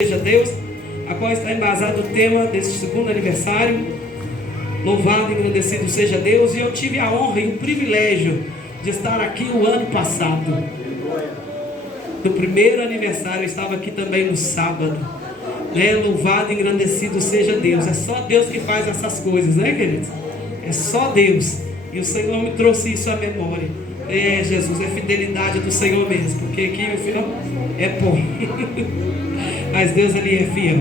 Seja Deus, a qual está embasado o tema deste segundo aniversário. Louvado e engrandecido seja Deus. E eu tive a honra e o privilégio de estar aqui o ano passado. No primeiro aniversário, eu estava aqui também no sábado. Louvado e engrandecido seja Deus. É só Deus que faz essas coisas, né, queridos? É só Deus. E o Senhor me trouxe isso à memória. Jesus, é fidelidade do Senhor mesmo. Porque aqui, meu filho, é pó. Mas Deus ali é fiel.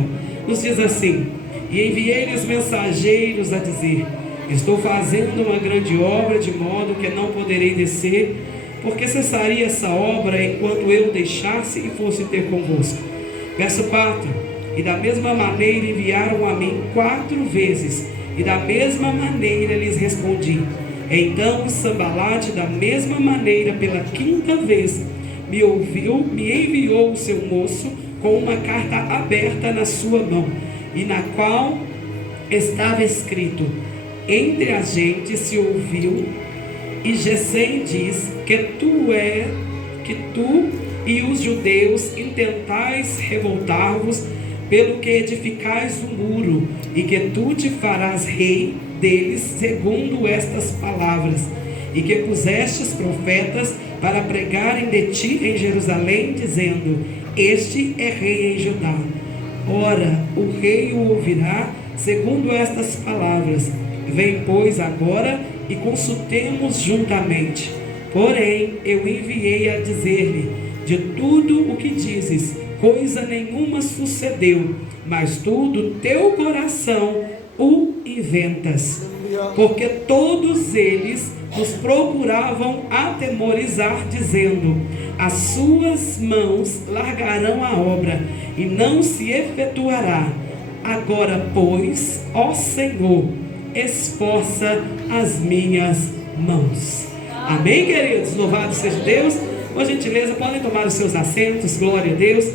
Nos diz assim: e enviei-lhes mensageiros a dizer: estou fazendo uma grande obra, de modo que não poderei descer, porque cessaria essa obra enquanto eu deixasse e fosse ter convosco. Verso 4: e da mesma maneira enviaram a mim 4 vezes, e da mesma maneira lhes respondi. Então o Sambalate, da mesma maneira, pela 5ª vez, me enviou o seu moço com uma carta aberta na sua mão, e na qual estava escrito: entre as gentes se ouviu, e Gesem diz que tu e os judeus intentais revoltar-vos, pelo que edificais o muro, e que tu te farás rei deles segundo estas palavras, e que pusestes profetas para pregarem de ti em Jerusalém, dizendo: este é rei em Judá. Ora, o rei o ouvirá segundo estas palavras. Vem, pois, agora e consultemos juntamente. Porém, eu enviei a dizer-lhe: de tudo o que dizes, coisa nenhuma sucedeu, mas tu do teu coração o inventas. Porque todos eles nos procuravam atemorizar, dizendo: as suas mãos largarão a obra, e não se efetuará. Agora, pois, ó Senhor, esforça as minhas mãos. Amém, queridos? Louvado seja Deus. Por gentileza, podem tomar os seus assentos. Glória a Deus.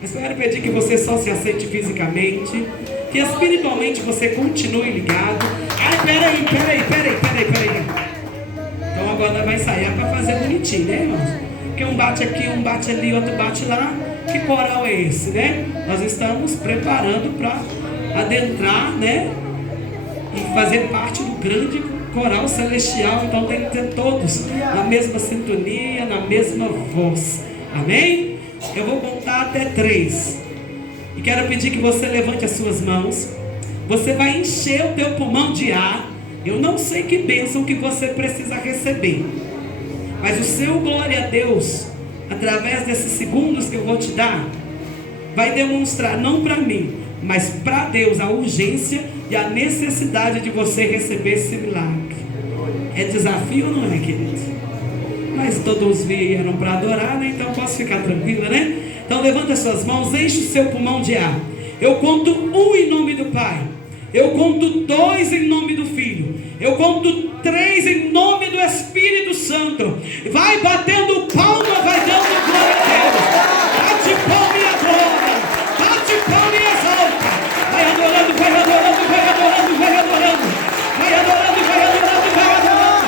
Mas eu quero pedir que você só se aceite fisicamente, que espiritualmente você continue ligado. Ai, peraí. Então agora vai sair para fazer bonitinho, né, irmãos? Porque um bate aqui, um bate ali, outro bate lá. Que coral é esse, né? Nós estamos preparando para adentrar, né? E fazer parte do grande coral celestial. Então tem que ter todos na mesma sintonia, na mesma voz. Amém? Eu vou contar até 3. E quero pedir que você levante as suas mãos. Você vai encher o teu pulmão de ar. Eu não sei que bênção que você precisa receber, mas o seu glória a Deus, através desses segundos que eu vou te dar, vai demonstrar não para mim, mas para Deus a urgência e a necessidade de você receber esse milagre. É desafio, não é, querido? Mas todos vieram para adorar, né? Então posso ficar tranquila, né? Então levanta as suas mãos, enche o seu pulmão de ar. Eu conto 1 em nome do Pai. Eu conto 2 em nome do Filho. Eu conto 3 em nome do Espírito Santo. Vai batendo palma, vai dando glória a Deus. Bate palma e adora. Bate palma e exalta. Vai adorando, vai adorando, vai adorando, vai adorando. Vai adorando, vai adorando, vai adorando.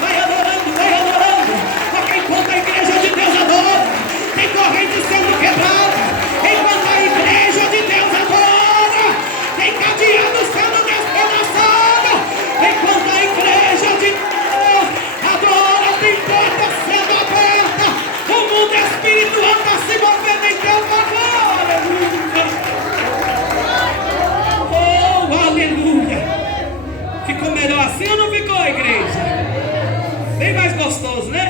Vai adorando, vai adorando. Porque enquanto a igreja de Deus adora, tem corrente sendo quebrada. Enquanto a igreja de Deus adora, tem cadeados sendo despedaçados. Enquanto a igreja de Deus adora, tem portas sendo abertas. O mundo espiritual está se movendo em teu favor. Oh, aleluia. Ficou melhor assim ou não ficou, igreja? Bem mais gostoso, né?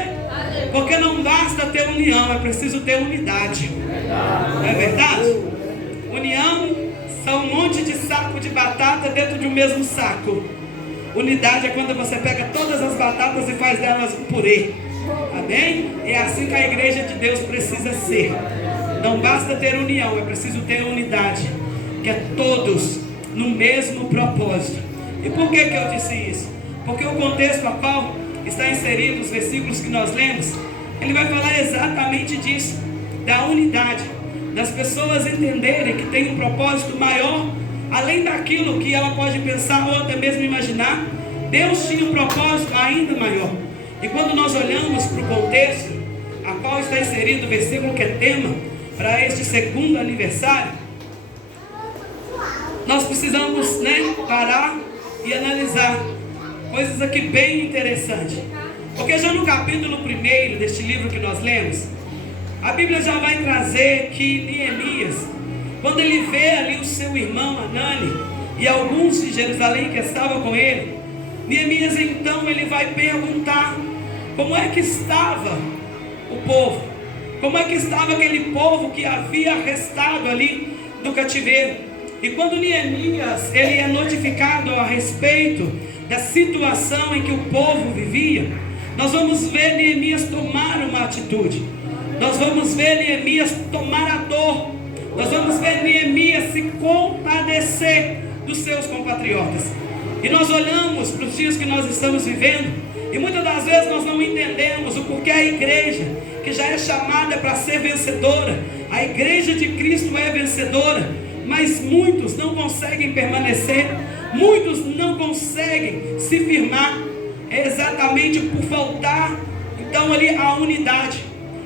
Porque não basta ter união, é preciso ter unidade. Não é verdade? União são um monte de saco de batata dentro de um mesmo saco. Unidade é quando você pega todas as batatas e faz delas um purê. Amém? É assim que a igreja de Deus precisa ser. Não basta ter união, é preciso ter unidade, que é todos no mesmo propósito. E por que eu disse isso? Porque o contexto a qual está inserido os versículos que nós lemos, ele vai falar exatamente disso, da unidade, das pessoas entenderem que tem um propósito maior, além daquilo que ela pode pensar ou até mesmo imaginar. Deus tinha um propósito ainda maior. E quando nós olhamos para o contexto a qual está inserido o versículo que é tema para este segundo aniversário, nós precisamos, parar e analisar coisas aqui bem interessantes. Porque já no capítulo 1 deste livro que nós lemos, a Bíblia já vai trazer que Neemias, quando ele vê ali o seu irmão Hanani e alguns de Jerusalém que estavam com ele, Neemias então ele vai perguntar como é que estava o povo, como é que estava aquele povo que havia restado ali do cativeiro. E quando Neemias ele é notificado a respeito da situação em que o povo vivia, nós vamos ver Neemias tomar uma atitude, nós vamos ver Neemias tomar a dor, nós vamos ver Neemias se compadecer dos seus compatriotas. E nós olhamos para os dias que nós estamos vivendo, e muitas das vezes nós não entendemos o porquê a igreja, que já é chamada para ser vencedora, a igreja de Cristo é vencedora, mas muitos não conseguem permanecer, muitos não conseguem se firmar, é exatamente por faltar então ali a unidade,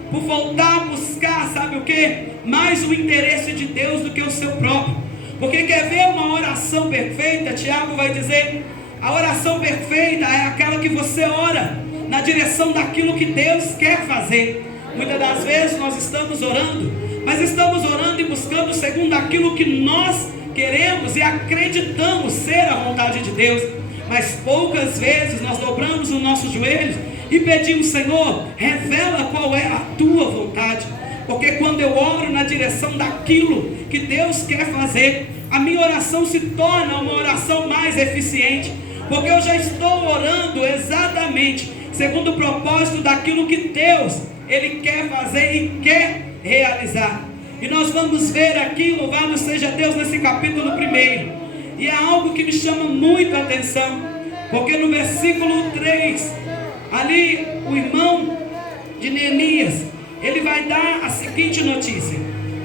por faltar buscar, sabe o que? Mais o interesse de Deus do que o seu próprio. Porque quer ver uma oração perfeita? Tiago vai dizer, a oração perfeita é aquela que você ora na direção daquilo que Deus quer fazer. Muitas das vezes nós estamos orando, mas estamos orando e buscando segundo aquilo que nós queremos e acreditamos ser a vontade de Deus. Mas poucas vezes nós dobramos os nossos joelhos e pedimos: Senhor, revela qual é a tua vontade. Porque quando eu oro na direção daquilo que Deus quer fazer, a minha oração se torna uma oração mais eficiente, porque eu já estou orando exatamente segundo o propósito daquilo que Deus Ele quer fazer e quer realizar. E nós vamos ver aqui, louvado seja Deus, nesse capítulo 1. E é algo que me chama muito a atenção, porque no versículo 3, ali o irmão de Neemias, ele vai dar a seguinte notícia: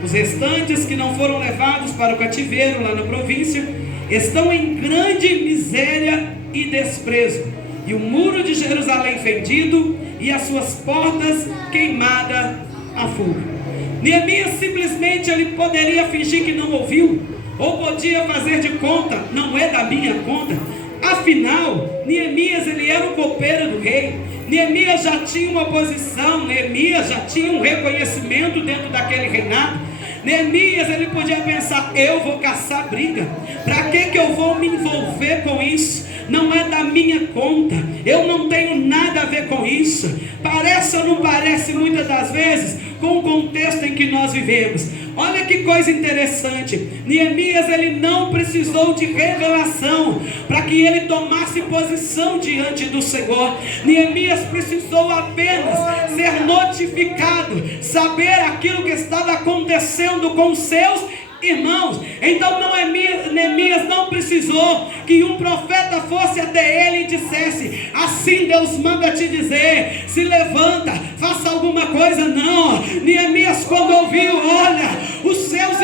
os restantes que não foram levados para o cativeiro lá na província estão em grande miséria e desprezo, e o muro de Jerusalém fendido e as suas portas queimadas a fogo. Neemias simplesmente ele poderia fingir que não ouviu, ou podia fazer de conta, não é da minha conta. Afinal, Neemias ele era o copeiro do rei, Neemias já tinha uma posição, Neemias já tinha um reconhecimento dentro daquele reinado. Neemias ele podia pensar: eu vou caçar briga, para que eu vou me envolver com isso? Não é da minha conta, eu não tenho nada a ver com isso. Parece ou não parece muitas das vezes com o contexto em que nós vivemos. Olha que coisa interessante, Neemias ele não precisou de revelação para que ele tomasse posição diante do Senhor. Neemias precisou apenas ser notificado, saber aquilo que estava acontecendo com os seus irmãos. Então Neemias não precisou que um profeta fosse até ele e dissesse: assim Deus manda te dizer, se levanta, faça alguma coisa. Não, Neemias quando ouviu: olha os seus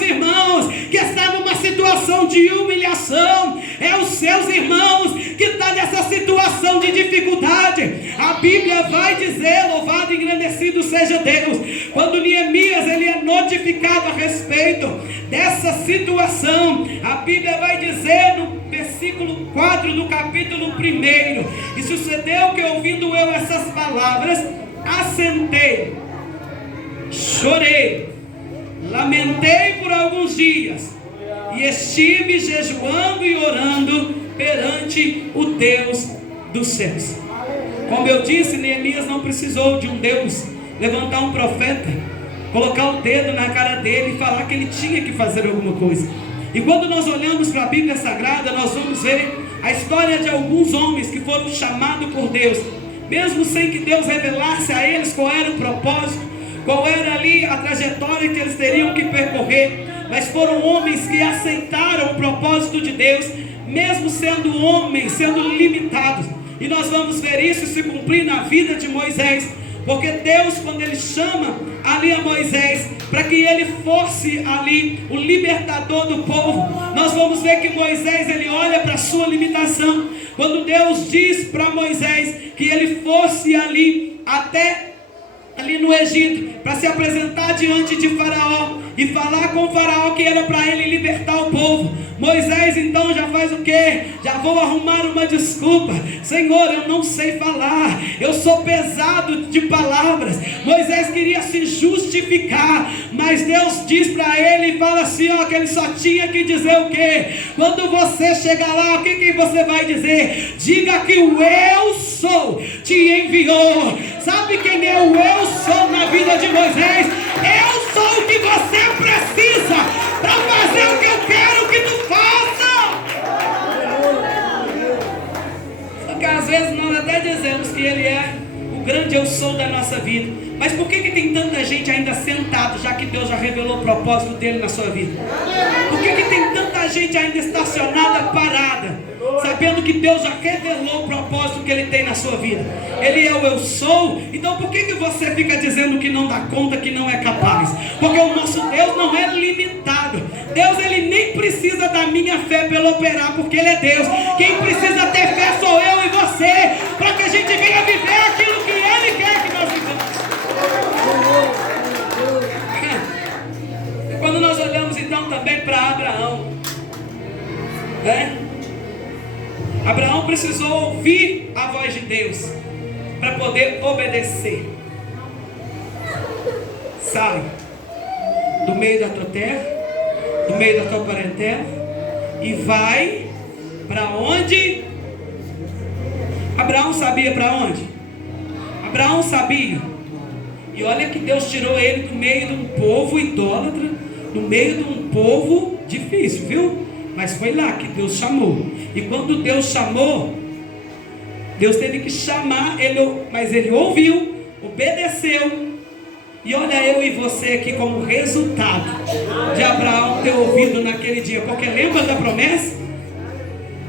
irmãos que estão numa situação de humilhação, é os seus irmãos que estão nessa situação de dificuldade. A Bíblia vai dizer, louvado e engrandecido seja Deus, quando Neemias ele é notificado a respeito dessa situação, a Bíblia vai dizer no versículo 4 do capítulo 1: e sucedeu que ouvindo eu essas palavras, assentei, chorei, lamentei por alguns dias, e estive jejuando e orando perante o Deus dos céus. Como eu disse, Neemias não precisou de um Deus levantar um profeta, colocar o dedo na cara dele e falar que ele tinha que fazer alguma coisa. E quando nós olhamos para a Bíblia Sagrada, nós vamos ver a história de alguns homens que foram chamados por Deus, mesmo sem que Deus revelasse a eles qual era o propósito, qual era ali a trajetória que eles teriam que percorrer. Mas foram homens que aceitaram o propósito de Deus, mesmo sendo homens, sendo limitados. E nós vamos ver isso se cumprir na vida de Moisés, porque Deus, quando ele chama ali a Moisés para que ele fosse ali o libertador do povo, nós vamos ver que Moisés ele olha para a sua limitação. Quando Deus diz para Moisés que ele fosse ali até ali no Egito para se apresentar diante de Faraó, e falar com o faraó que era para ele libertar o povo. Moisés então já faz o quê? Já vou arrumar uma desculpa. Senhor, eu não sei falar, eu sou pesado de palavras. Moisés queria se justificar, mas Deus diz para ele e fala assim, ó, que ele só tinha que dizer o quê? Quando você chegar lá, o que você vai dizer? Diga que o eu sou te enviou. Sabe quem é o eu sou na vida de Moisés? Eu sou o que você precisa para fazer o que eu quero que tu faça. Só que às vezes nós até dizemos que ele é o grande eu sou da nossa vida. Mas por que tem tanta gente ainda sentado, já que Deus já revelou o propósito dele na sua vida? Por que tem tanta gente ainda estacionada, parada, sabendo que Deus já revelou o propósito que ele tem na sua vida? Ele é o eu sou. Então por que você fica dizendo que não dá conta, que não é capaz? Porque o nosso Deus não é limitado. Deus, ele nem precisa da minha fé para ele operar, porque ele é Deus. Quem precisa ter fé sou eu e você, para que a gente venha viver aquilo que ele quer que nós vivamos. Quando nós olhamos então também para Abraão, né? Abraão precisou ouvir a voz de Deus para poder obedecer. Sai do meio da tua terra, do meio da tua parentela, e vai para onde? Abraão sabia para onde? Abraão sabia. E olha que Deus tirou ele do meio de um povo idólatra, no meio de um povo difícil, viu? Mas foi lá que Deus chamou. E quando Deus chamou, Deus teve que chamar ele, mas ele ouviu, obedeceu. E olha eu e você aqui como resultado de Abraão ter ouvido naquele dia. Porque lembra da promessa?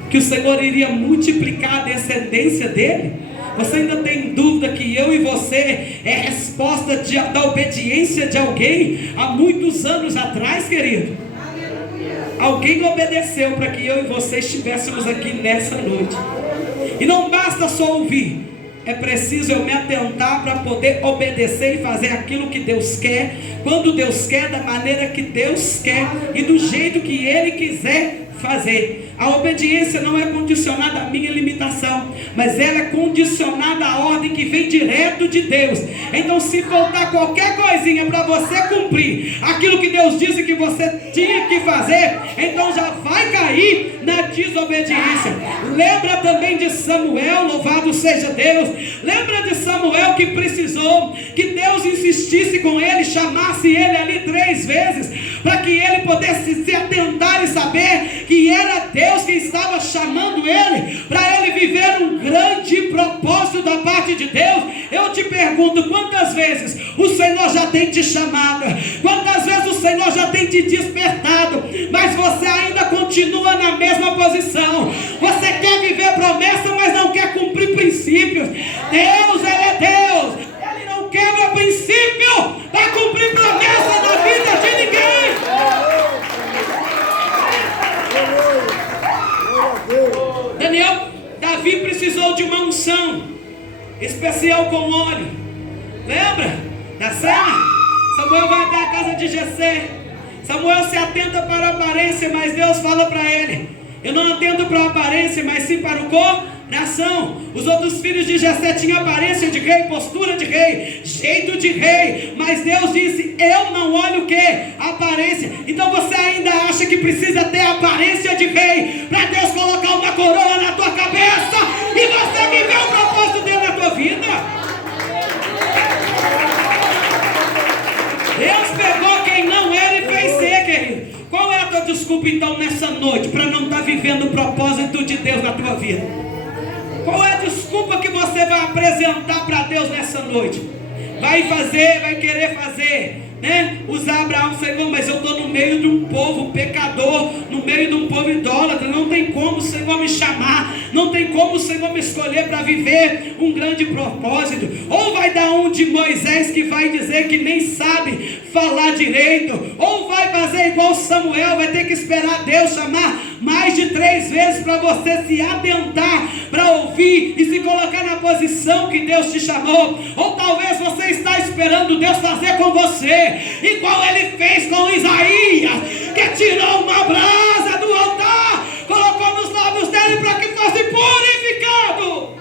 Que o Senhor iria multiplicar a descendência dele. Você ainda tem dúvida que eu e você é resposta da obediência de alguém há muitos anos atrás, querido? Alguém obedeceu para que eu e você estivéssemos aqui nessa noite. E não basta só ouvir, é preciso eu me atentar para poder obedecer e fazer aquilo que Deus quer, quando Deus quer, da maneira que Deus quer e do jeito que Ele quiser fazer. A obediência não é condicionada à minha limitação, mas ela é condicionada à ordem que vem direto de Deus. Então se faltar qualquer coisinha para você cumprir aquilo que Deus disse que você tinha que fazer, então já vai cair na desobediência. Lembra também de Samuel, louvado seja Deus. Lembra de Samuel que precisou que Deus insistisse com ele, chamasse ele ali 3 vezes, para que ele pudesse se atentar e saber que era Deus que estava chamando ele, para ele viver um grande propósito da parte de Deus. Eu te pergunto, quantas vezes o Senhor já tem te chamado, quantas vezes o Senhor já tem te despertado, mas você ainda continua na mesma posição. Você quer viver promessa, mas não quer cumprir princípios. Deus, Ele é Deus, Ele não quebra princípio para cumprir promessa na vida de ninguém. Davi precisou de uma unção especial com óleo. Lembra da cena? Samuel vai até a casa de Jessé. Samuel se atenta para a aparência, mas Deus fala para ele: eu não atento para a aparência, mas sim para o coração. Os outros filhos de Jessé tinham aparência de rei, postura de rei, jeito de rei, mas Deus disse: eu não olho o que? A aparência. Então você ainda acha que precisa ter a aparência de rei para Deus colocar uma coroa na tua cabeça e você viver o propósito dele na tua vida? Deus pegou quem não era e fez ser, querido. Qual é a tua desculpa então nessa noite para não estar vivendo o propósito de Deus na tua vida? Qual é a desculpa que você vai apresentar para Deus nessa noite? Vai fazer, vai querer fazer, né? Usar Abraão, Senhor, mas eu estou no meio de um povo pecador, no meio de um povo idólatra, não tem como o Senhor me chamar, não tem como o Senhor me escolher para viver um grande propósito. Ou vai dar um de Moisés que vai dizer que nem sabe falar direito, ou vai vai fazer igual Samuel, vai ter que esperar Deus chamar mais de 3 vezes para você se atentar, para ouvir e se colocar na posição que Deus te chamou. Ou talvez você está esperando Deus fazer com você, igual Ele fez com Isaías, que tirou uma brasa do altar, colocou nos lábios dele para que fosse purificado.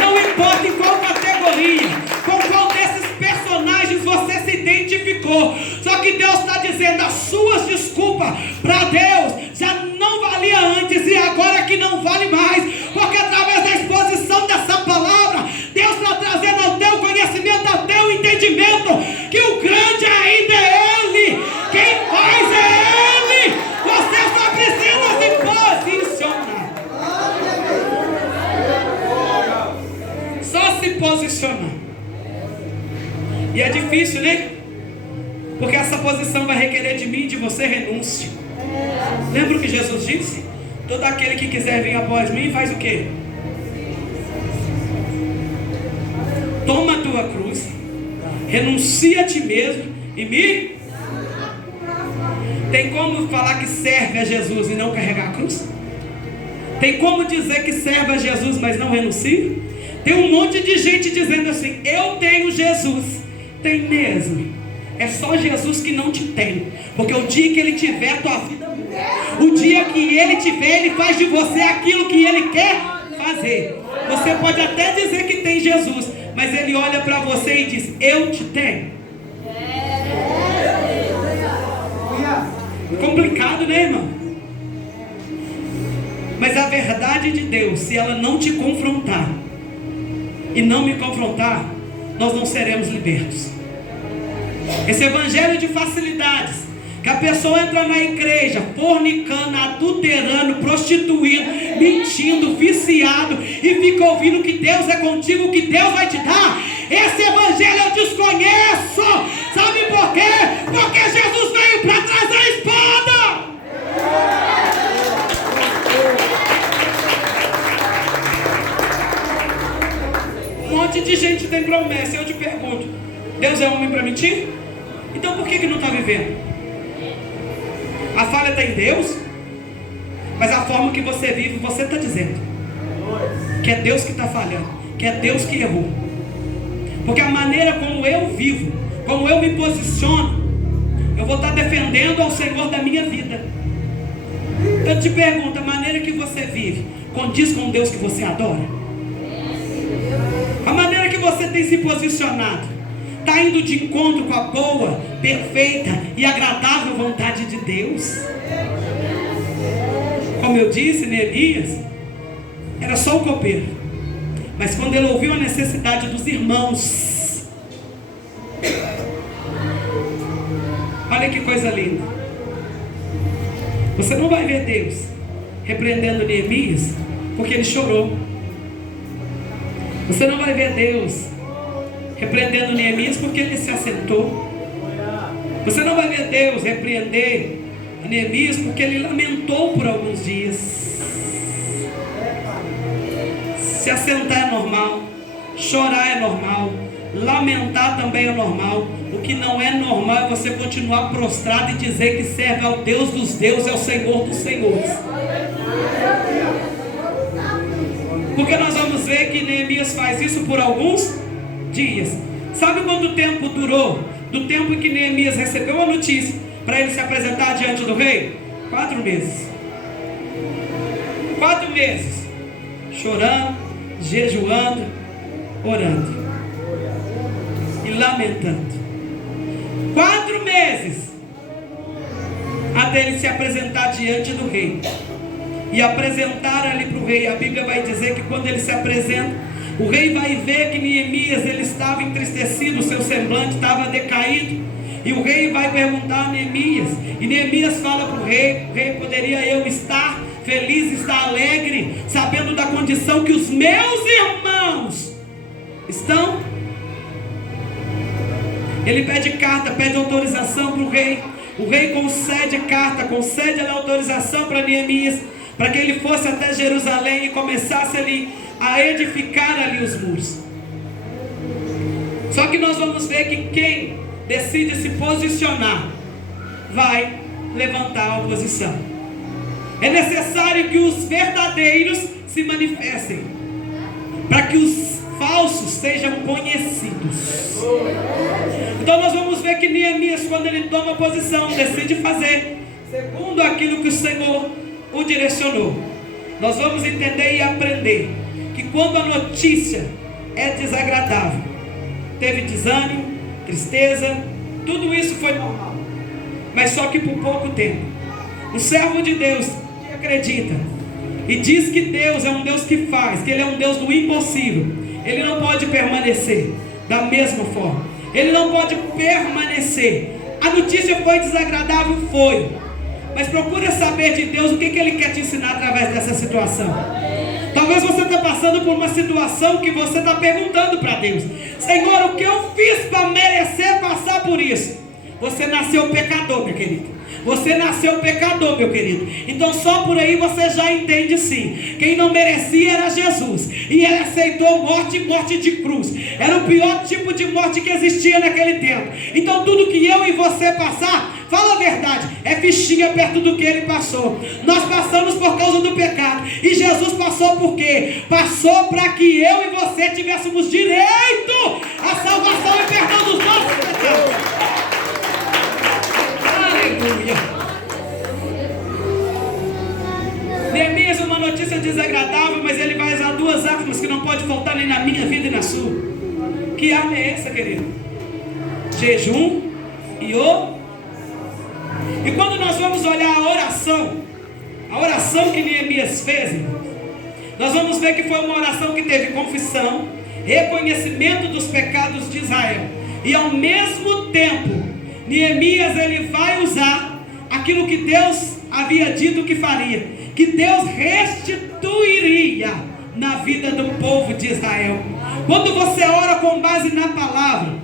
Não importa em qual categoria, com qual desses personagens você se identificou, só que Deus está dizendo: as suas desculpas para Deus já não valia antes e agora que não vale mais, porque através da exposição dessa palavra, Deus está trazendo ao teu conhecimento, ao teu entendimento, que o grande ainda é Ele, quem faz é Ele, você só precisa se posicionar. Só se posicionar. E é difícil, né? Porque essa posição vai requerer de mim e de você renúncia. Lembra o que Jesus disse? Todo aquele que quiser vir após mim, faz o quê? Toma a tua cruz, renuncia a ti mesmo e me... Tem como falar que serve a Jesus e não carregar a cruz? Tem como dizer que serve a Jesus, mas não renuncia? Tem um monte de gente dizendo assim: eu tenho Jesus. Tem mesmo. É só Jesus que não te tem, porque o dia que Ele tiver, a tua vida muda. O dia que Ele tiver, Ele faz de você aquilo que Ele quer fazer. Você pode até dizer que tem Jesus, mas Ele olha para você e diz: eu te tenho. Complicado, né, irmão? Mas a verdade de Deus, se ela não te confrontar e não me confrontar, nós não seremos libertos. Esse evangelho de facilidades, que a pessoa entra na igreja fornicando, adulterando, prostituindo, mentindo, viciado, e fica ouvindo que Deus é contigo, que Deus vai te dar. Esse evangelho eu desconheço. Sabe por quê? Porque Jesus veio para trazer a espada. Um monte de gente tem promessa. Eu te pergunto: Deus é homem para mentir? Então por que não está vivendo? A falha está em Deus? Mas a forma que você vive, você está dizendo que é Deus que está falhando, que é Deus que errou. Porque a maneira como eu vivo, como eu me posiciono, eu vou estar defendendo ao Senhor da minha vida. Eu te pergunto: a maneira que você vive condiz com o Deus que você adora? A maneira que você tem se posicionado está indo de encontro com a boa, perfeita e agradável vontade de Deus? Como eu disse, Neemias era só o copeiro, mas quando ele ouviu a necessidade dos irmãos, olha que coisa linda. Você não vai ver Deus repreendendo Neemias porque ele chorou. Você não vai ver Deus repreendendo Neemias porque ele se assentou. Você não vai ver Deus repreender Neemias porque ele lamentou por alguns dias. Se assentar é normal, chorar é normal, lamentar também é normal. O que não é normal é você continuar prostrado e dizer que serve ao Deus dos deuses, é o Senhor dos senhores. Porque nós vamos ver que Neemias faz isso por alguns dias. Sabe quanto tempo durou? Do tempo em que Neemias recebeu a notícia para ele se apresentar diante do rei? 4 meses. 4 meses. Chorando, jejuando, orando e lamentando. 4 meses até ele se apresentar diante do rei e apresentar ali para o rei. A Bíblia vai dizer que quando ele se apresenta, o rei vai ver que Neemias ele estava entristecido, o seu semblante estava decaído, e o rei vai perguntar a Neemias, e Neemias fala para o rei: poderia eu estar feliz, estar alegre, sabendo da condição que os meus irmãos estão? Ele pede carta, pede autorização para o rei concede carta, concede a autorização para Neemias, para que ele fosse até Jerusalém e começasse ali a edificar ali os muros. Só que nós vamos ver que quem decide se posicionar, vai levantar a oposição. É necessário que os verdadeiros se manifestem, para que os falsos sejam conhecidos. Então nós vamos ver que Neemias, quando ele toma posição, decide fazer segundo aquilo que o Senhor o direcionou. Nós vamos entender e aprender que quando a notícia é desagradável, teve desânimo, tristeza, tudo isso foi normal, mas só que por pouco tempo. O servo de Deus que acredita e diz que Deus é um Deus que faz, que Ele é um Deus do impossível, ele não pode permanecer da mesma forma, ele não pode permanecer. A notícia foi desagradável, foi, mas procura saber de Deus o que Ele quer te ensinar através dessa situação. Talvez você está passando por uma situação que você está perguntando para Deus: Senhor, o que eu fiz para merecer passar por isso? Você nasceu pecador, meu querido. Você nasceu pecador, meu querido. Então só por aí você já entende sim. Quem não merecia era Jesus, e Ele aceitou morte de cruz. Era o pior tipo de morte que existia naquele tempo. Então tudo que eu e você passar, fala a verdade, é fichinha perto do que Ele passou. Nós passamos por causa do pecado, e Jesus passou por quê? Passou para que eu e você tivéssemos direito à salvação e perdão dos nossos pecados. Aleluia. Neemias, uma notícia desagradável, mas ele vai usar duas armas que não pode faltar nem na minha vida e na sua. Que arma é essa, querido? Jejum e E quando nós vamos olhar a oração que Neemias fez, nós vamos ver que foi uma oração que teve confissão, reconhecimento dos pecados de Israel, e ao mesmo tempo Neemias ele vai usar aquilo que Deus havia dito que faria, que Deus restituiria na vida do povo de Israel. Quando você ora com base na palavra,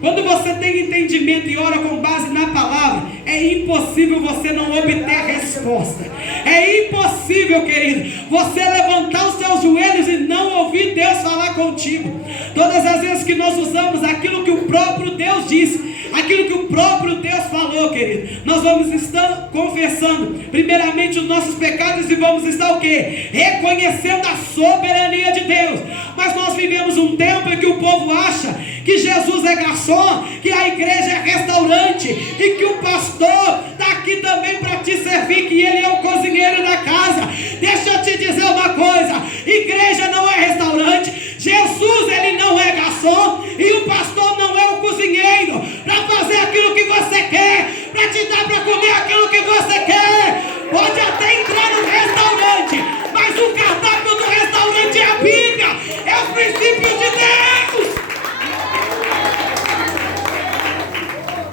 quando você tem entendimento e ora com base na palavra, é impossível você não obter resposta. É impossível, querido, você levantar os seus joelhos e não ouvir Deus falar contigo. Todas as vezes que nós usamos aquilo que o próprio Deus disse, aquilo que o próprio Deus falou, querido, nós vamos estar confessando primeiramente os nossos pecados e vamos estar o quê? Reconhecendo a soberania de Deus. Mas nós vivemos um tempo em que o povo acha que Jesus é garçom, que a igreja é restaurante e que o pastor está aqui também para te servir, que ele é o cozinheiro da casa. Deixa eu te dizer uma coisa: igreja não é restaurante, Jesus ele não é garçom e o pastor não é o cozinheiro para fazer aquilo que você quer, para te dar para comer aquilo que você quer. Pode até entrar no restaurante, mas o cardápio do restaurante é a Bíblia, é os princípios de Deus.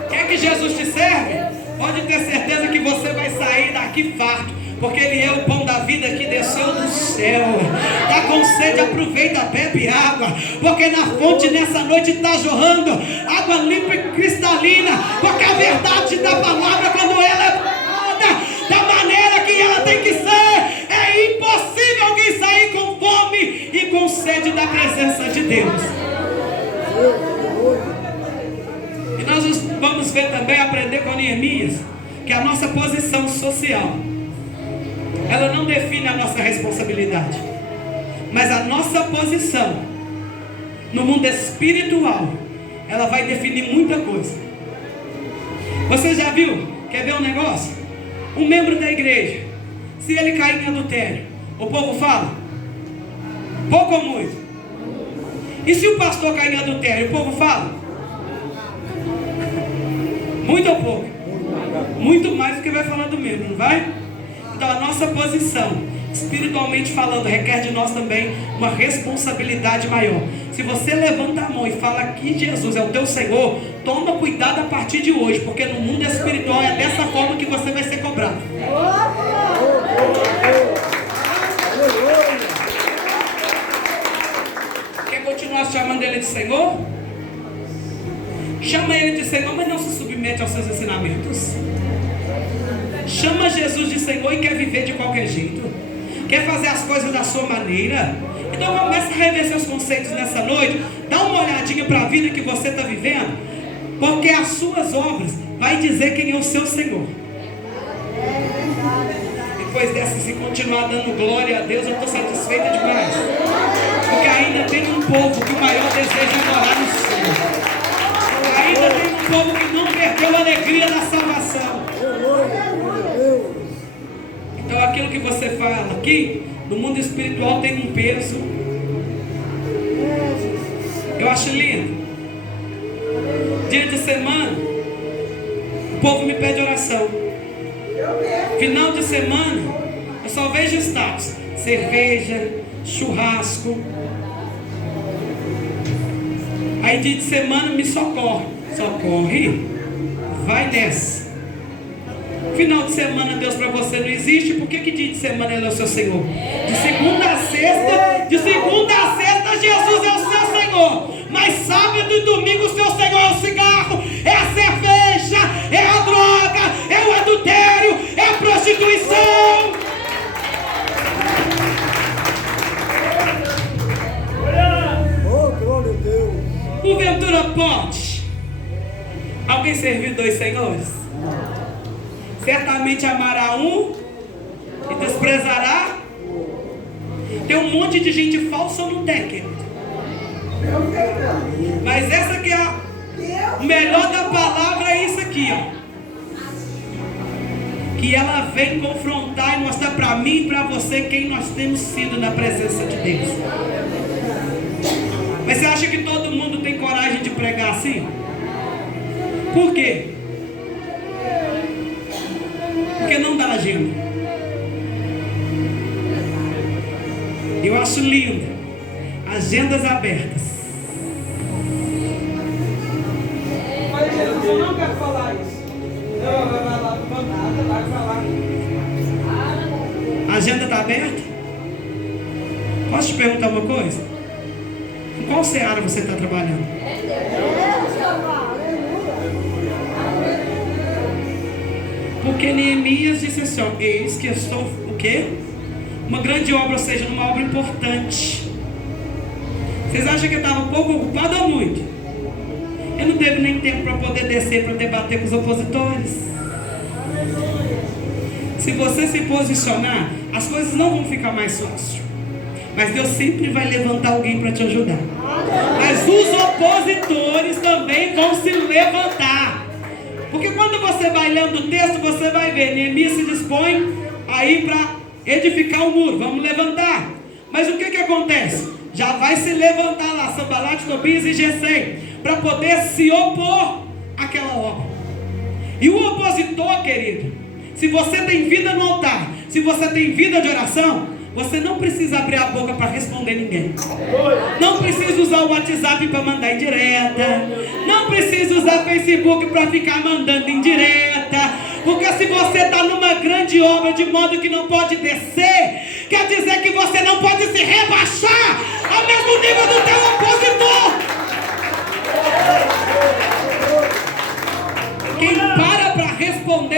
Quer que Jesus te serve? Pode ter certeza que você vai sair daqui farto, porque Ele é o pão da vida que desceu do céu. Está com sede, aproveita, bebe água, porque na fonte nessa noite está jorrando água limpa e cristalina, porque a verdade da palavra, quando ela é falada da maneira que ela tem que ser, é impossível alguém sair com fome e com sede da presença de Deus. E nós vamos ver também, aprender com Neemias, que a nossa posição social, ela não define a nossa responsabilidade, mas a nossa posição no mundo espiritual, ela vai definir muita coisa. Você já viu? Quer ver um negócio? Um membro da igreja, se ele cair em adultério, o povo fala? Pouco ou muito? E se o pastor cair em adultério, o povo fala? Muito ou pouco? Muito mais do que vai falar do membro, não vai? Então a nossa posição, espiritualmente falando, requer de nós também uma responsabilidade maior. Se você levanta a mão e fala que Jesus é o teu Senhor, toma cuidado a partir de hoje, porque no mundo espiritual é dessa forma que você vai ser cobrado. Quer continuar chamando Ele de Senhor? Chama Ele de Senhor, mas não se submete aos seus ensinamentos. Chama Jesus de Senhor e quer viver de qualquer jeito, quer fazer as coisas da sua maneira. Então começa a rever seus conceitos nessa noite. Dá uma olhadinha para a vida que você está vivendo. Porque as suas obras vai dizer quem é o seu Senhor. Depois dessa, se continuar dando glória a Deus, eu estou satisfeita demais. Porque ainda tem um povo que o maior desejo é adorar no Senhor. Ainda tem um povo que não perdeu a alegria da salvação. Então aquilo que você fala aqui, no mundo espiritual tem um peso. Eu acho lindo. Dia de semana, o povo me pede oração. Final de semana, eu só vejo status: cerveja, churrasco. Aí dia de semana me socorre. Socorre? Vai nessa. Final de semana Deus para você não existe. Por que dia de semana Ele é o seu Senhor? De segunda a sexta Jesus é o seu Senhor. Mas sábado e domingo o seu Senhor é o cigarro, é a cerveja, é a droga, é o adultério, é a prostituição. Glória a Deus. Porventura pode alguém servir dois senhores? Certamente amará um e desprezará. Tem um monte de gente falsa no técnico. Mas essa que é o melhor da palavra, é isso aqui, ó. Que ela vem confrontar e mostrar para mim e para você quem nós temos sido na presença de Deus. Mas você acha que todo mundo tem coragem de pregar assim? Por quê? Porque não dá agenda. Eu acho lindo agendas abertas. Mas Jesus, eu não quero falar isso. Não, vai lá, vai falar. A agenda está aberta? Posso te perguntar uma coisa? Em qual seara você está trabalhando? Porque Neemias disse assim, ó, eis que eu estou, o quê? Uma grande obra, ou seja, uma obra importante. Vocês acham que eu estava pouco ocupado ou muito? Eu não teve nem tempo para poder descer para debater com os opositores. Se você se posicionar, as coisas não vão ficar mais fáceis. Mas Deus sempre vai levantar alguém para te ajudar. Mas os opositores também vão se levantar. Porque quando você vai lendo o texto, você vai ver, Neemias se dispõe aí para edificar o muro. Vamos levantar. Mas o que acontece? Já vai se levantar lá Sanbalate, Tobias e Gesem para poder se opor àquela obra. E o opositor, querido, se você tem vida no altar, se você tem vida de oração, você não precisa abrir a boca para responder ninguém. Não precisa usar o WhatsApp para mandar indireta. Não precisa usar Facebook para ficar mandando indireta. Porque se você está numa grande obra de modo que não pode descer, quer dizer que você não pode se rebaixar ao mesmo nível do teu opositor. Quem para responder